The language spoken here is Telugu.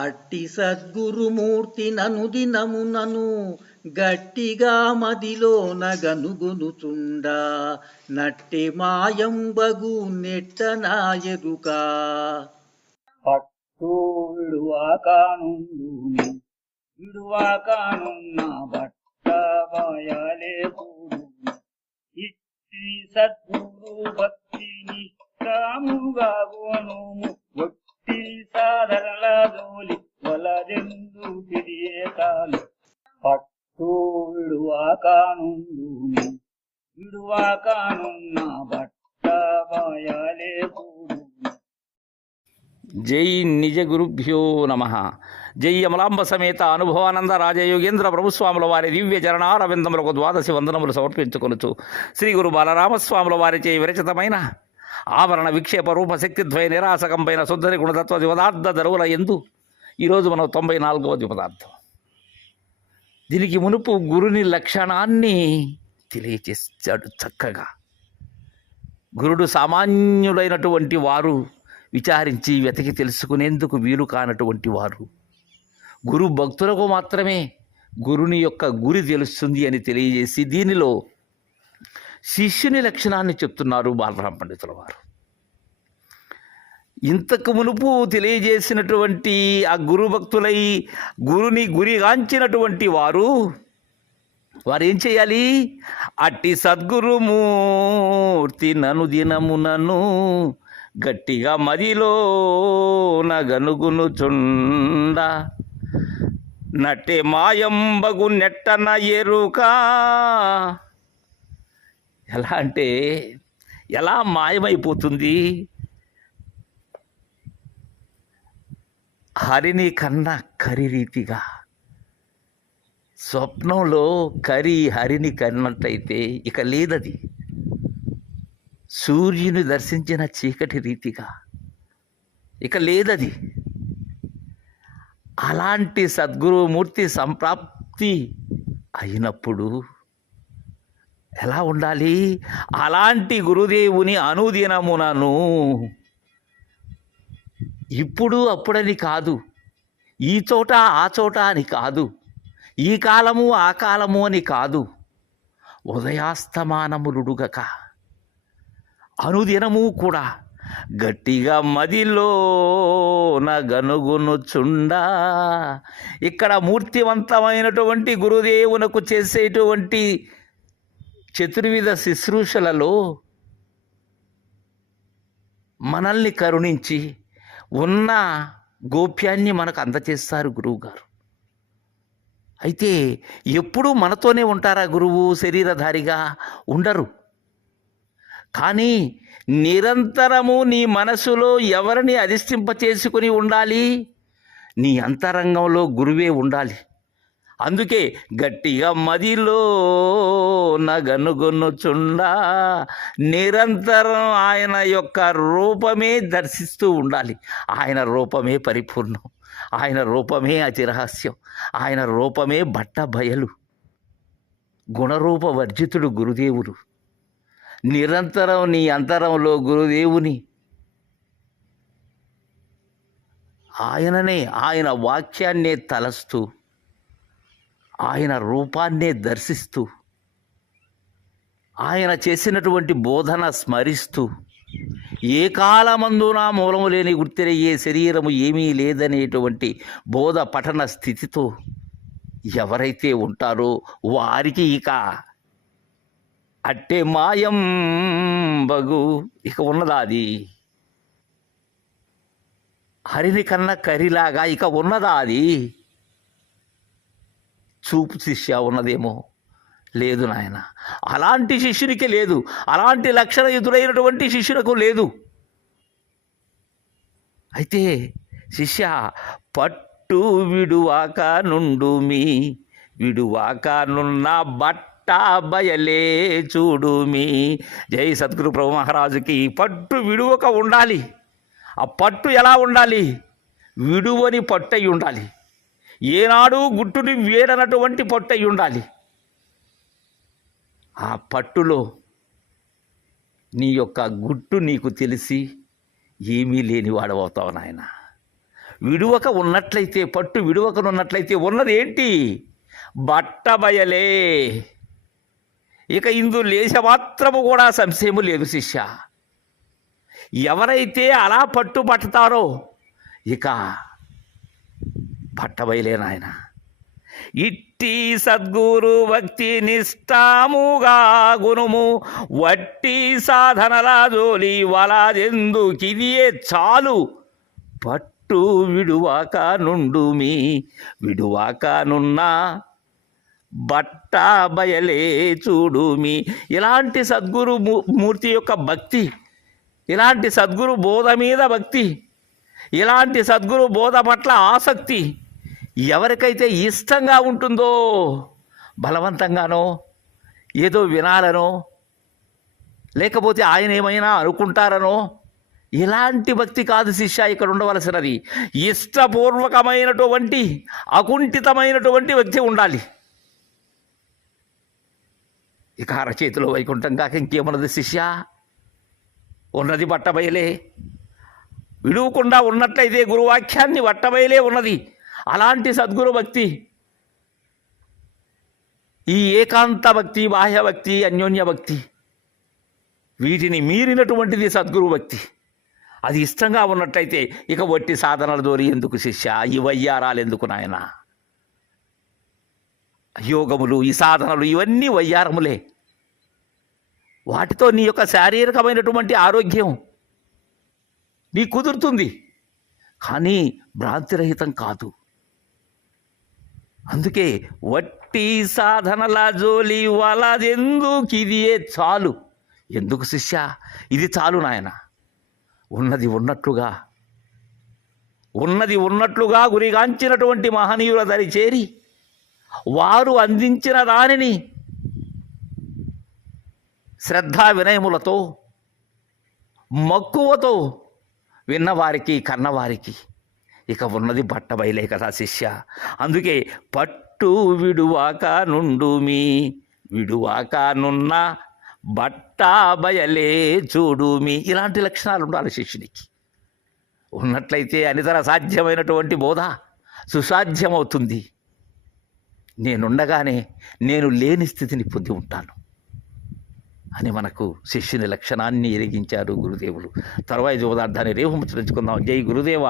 అట్టి సద్గురుమూర్తి నను దినమునను గట్టిగా మదిలో నగనుగునుచుండా నట్టి మాయంబగు నెట్ట నాయరుక పట్టు విడువాకానుండు విడువాకానున్న బట్ట బాయలే ఇట్టి సద్గురు భక్తి నిష్కాముగా గోనుము ఒట్టి సాధనల జోలి వలదెందు బట్ట బాయలే జై నిజ గురుభ్యో నమ. జై అమలాంబ సమేత అనుభవానంద రాజయోగేంద్ర ప్రభుస్వాముల వారి దివ్య చరణారవిందములకు ద్వాదశి వందనములు సమర్పించుకొనుచు. శ్రీ గురు బాలరామస్వాముల వారిచే విరచితమైన ఆవరణ విక్షేప రూప శక్తిద్వయ నిరాసకంపైన శుద్ధరి గుణతత్వ దివదార్థ దరువుల ఎందు ఈరోజు మనం తొంభై నాలుగవ దిపదార్థం దీనికి మునుపు గురుని లక్షణాన్ని తెలియచేస్తాడు చక్కగా. గురుడు సామాన్యులైనటువంటి వారు విచారించి వెతికి తెలుసుకునేందుకు వీలు కానటువంటి వారు. గురు భక్తులకు మాత్రమే గురుని యొక్క గురి తెలుస్తుంది అని తెలియజేసి దీనిలో శిష్యుని లక్షణాన్ని చెప్తున్నారు బాలరామ పండితుల వారు. ఇంతకు మునుపు తెలియజేసినటువంటి ఆ గురుభక్తులై గురుని గురిగాంచినటువంటి వారు వారు ఏం చేయాలి? అట్టి సద్గురుమూర్తి నను దినమునను గట్టిగా మదిలో నగనుగునుచుండ. నట్టే మాయంబగు నెట్టన ఎరుక. ఎలా అంటే ఎలా మాయమైపోతుంది? హరిని కన్నా కరి రీతిగా. స్వప్నంలో కరి హరిని కన్నట్టయితే ఇక లేదది. సూర్యుని దర్శించిన చీకటి రీతిగా ఇక లేదది. అలాంటి సద్గురుమూర్తి సంప్రాప్తి అయినప్పుడు ఎలా ఉండాలి? అలాంటి గురుదేవుని అనుదినమునను ఇప్పుడు అప్పుడని కాదు. ఈ చోట ఆ చోట అని కాదు. ఈ కాలము ఆ కాలము అని కాదు. ఉదయాస్తమానములుడుగక అనుదినము కూడా గట్టిగా మదిలో నగనుగునుచుండా. ఇక్కడ మూర్తివంతమైనటువంటి గురుదేవునకు చేసేటువంటి చతుర్విధ శుశ్రూషలలో మనల్ని కరుణించి ఉన్న గోప్యాన్ని మనకు అందచేస్తారు గురువుగారు. అయితే ఎప్పుడూ మనతోనే ఉంటారా గురువు శరీరధారిగా? ఉండరు. కానీ నిరంతరము నీ మనసులో ఎవరిని అధిష్టింప చేసుకుని ఉండాలి? నీ అంతరంగంలో గురువే ఉండాలి. అందుకే గట్టిగా మదిలో నగనుగొనుచుండా. నిరంతరం ఆయన యొక్క రూపమే దర్శిస్తూ ఉండాలి. ఆయన రూపమే పరిపూర్ణం. ఆయన రూపమే అతిరహస్యం. ఆయన రూపమే బట్ట బయలు గుణరూప వర్జితుడు గురుదేవుడు. నిరంతరం నీ అంతరంలో గురుదేవుని. ఆయననే ఆయన వాక్యాన్నే తలస్తూ ఆయన రూపాన్నే దర్శిస్తూ ఆయన చేసినటువంటి బోధన స్మరిస్తూ ఏ కాలమందున మూలము లేని గుర్తిరయ్యే శరీరము ఏమీ లేదనేటువంటి బోధ పఠన స్థితితో ఎవరైతే ఉంటారో వారికి ఇక అట్టే మాయం బగు. ఇక ఉన్నదా అది? హరిని కన్నా కరిలాగా ఇక ఉన్నదా అది? చూపు శిష్య ఉన్నదేమో? లేదు నాయన. అలాంటి శిష్యునికి లేదు. అలాంటి లక్షణయుతుడైనటువంటి శిష్యులకు లేదు. అయితే శిష్య పట్టు విడువాక నుండు మీ విడువాక నున్న బట్ట బయలే చూడు మీ. జై సద్గురు ప్రభు మహారాజుకి పట్టు విడువక ఉండాలి. ఆ పట్టు ఎలా ఉండాలి? విడువని పట్టయి ఉండాలి. ఏనాడు గుట్టుని వేడనటువంటి పొట్టయి ఉండాలి. ఆ పట్టులో నీ యొక్క గుట్టు నీకు తెలిసి ఏమీ లేని వాడవుతావు నాయన. విడువక ఉన్నట్లయితే పట్టు విడువకనున్నట్లయితే ఉన్నది ఏంటి? బట్టబయలే. ఇక ఇందు లేశ మాత్రము కూడా సంశయము లేదు శిష్య. ఎవరైతే అలా పట్టు ఇక పట్టబయలేనాయన. ఇట్టి సద్గురు భక్తి నిష్ఠాముగా గుణము వట్టి సాధనల జోలి వలాదెందుకిదియే చాలు? పట్టు విడువాక నుండు మీ విడువాక నున్నా. బట్ట బయలే చూడు మీ. ఇలాంటి సద్గురు మూ- మూర్తి యొక్క భక్తి ఇలాంటి సద్గురు బోధ మీద భక్తి. ఇలాంటి సద్గురు బోధ పట్ల ఆసక్తి ఎవరికైతే ఇష్టంగా ఉంటుందో బలవంతంగానో ఏదో వినాలనో లేకపోతే ఆయన ఏమైనా అనుకుంటారనో ఇలాంటి భక్తి కాదు శిష్య ఇక్కడ ఉండవలసినది. ఇష్టపూర్వకమైనటువంటి అకుంఠితమైనటువంటి భక్తి ఉండాలి. ఇక అరచేతిలో వైకుంఠం కాక ఇంకేమన్నది శిష్య? ఉన్నది బట్టబయలే. విడువకుండా ఉన్నట్లయితే గురువాక్యాన్ని వట్టబయలే ఉన్నది. అలాంటి సద్గురు భక్తి ఈ ఏకాంత భక్తి బాహ్య భక్తి అన్యోన్య భక్తి వీటిని మీరినటువంటిది సద్గురు భక్తి. అది ఇష్టంగా ఉన్నట్లయితే ఇక వట్టి సాధనల దోరి ఎందుకు శిష్య? ఈ వయ్యారాలు ఎందుకు నాయన? యోగములు ఈ సాధనలు ఇవన్నీ వయ్యారములే. వాటితో నీ యొక్క శారీరకమైనటువంటి ఆరోగ్యం నీ కుదురుతుంది. కానీ భ్రాంతిరహితం కాదు. అందుకే వట్టి సాధనల జోలి వలదెందుకు? ఇదియే చాలు. ఎందుకు శిష్య? ఇది చాలు నాయన. ఉన్నది ఉన్నట్లుగా. ఉన్నది ఉన్నట్లుగా గురిగాంచినటువంటి మహనీయుల దరి చేరి వారు అందించిన దానిని శ్రద్ధా వినయములతో మక్కువతో విన్నవారికి కన్నవారికి. ఇక ఉన్నది బట్ట బయలే కదా శిష్య. అందుకే పట్టు విడువాక నుండు మీ విడువాక నున్న బట్ట బయలే చూడు మీ. ఇలాంటి లక్షణాలు ఉండాలి శిష్యునికి. ఉన్నట్లయితే అనితర సాధ్యమైనటువంటి బోధ సుసాధ్యమవుతుంది. నేనుండగానే నేను లేని స్థితిని పొంది ఉంటాను. అని మనకు శిష్యుని లక్షణాన్ని ఎరిగించారు గురుదేవులు. తర్వాత జోదార్థాన్ని రేపు ముచ్చరించుకుందాం. జై గురుదేవ.